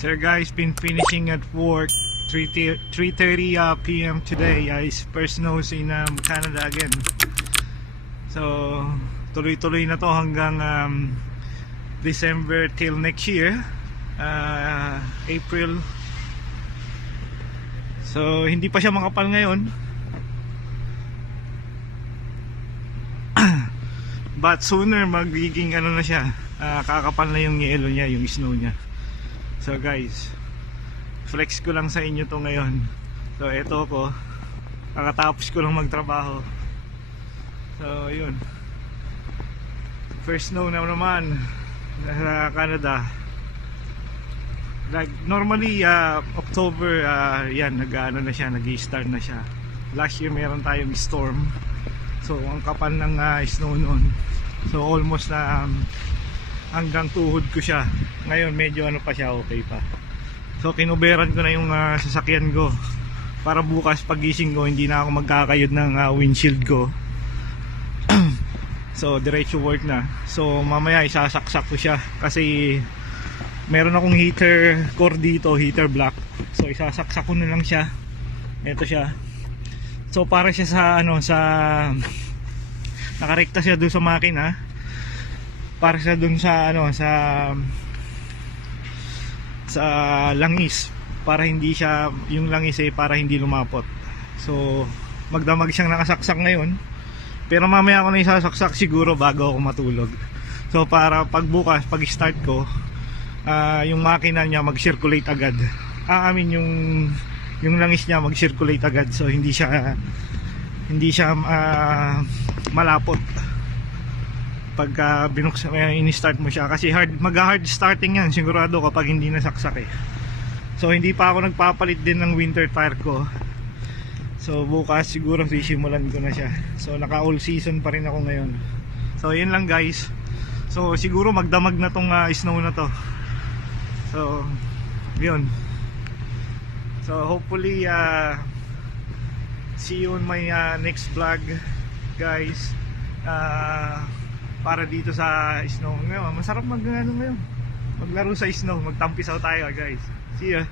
Sir guys, been finishing at work 3.30 uh, p.m. today guys. First snows in um, Canada again. So, tuloy-tuloy na to hanggang um, December till next year. Uh, April. So, hindi pa siya makapal ngayon. But sooner magiging ano na siya, ah, kakapal na yung yelo niya, yung snow niya. So guys, flex ko lang sa inyo to ngayon. So eto ko, kakatapos ko lang magtrabaho. So yun. First snow na naman sa Canada. Like normally ah, October ah, yan nag-ano na siya, nag-start na siya. Last year meron tayong storm. So ang kapal ng ah, snow noon. So almost na um, hanggang tuhod ko siya. Ngayon medyo ano pa siya, okay pa. So kinuberan ko na yung ah, sasakyan ko para bukas pagising ko hindi na ako magkakayod ng ah, windshield ko. so diretso work na. So mamaya isasaksak ko siya kasi meron akong heater core dito, heater block. So isasaksak ko na lang siya. Ito siya. So para siya sa ano sa nakarekta siya doon sa makina para siya doon sa ano sa sa langis. Para hindi siya yung langis eh para hindi lumapot. So magdamag siyang nakasaksak ngayon. Pero mamaya ako na isasaksak siguro bago ako matulog. So para pagbukas pag start ko ah, yung makina niya mag-circulate agad. Ah, yung yung langis niya mag-circulate agad. So hindi siya hindi siya ah, malapot pagka binuksan eh, ini-start mo siya. Kasi hard mag-hard starting yan sigurado kapag hindi nasaksak eh. So hindi pa ako nagpapalit din ng winter tire ko. So bukas siguro sisimulan ko na siya. So naka all season pa rin ako ngayon. So yun lang guys. So siguro magdamag na tong ah, snow na to. So yun. So hopefully uh, see you on my uh, next vlog guys. Uh, para dito sa snow ngayon. Masarap mag ano ngayon. Maglaro sa snow. Magtampisaw tayo guys. See ya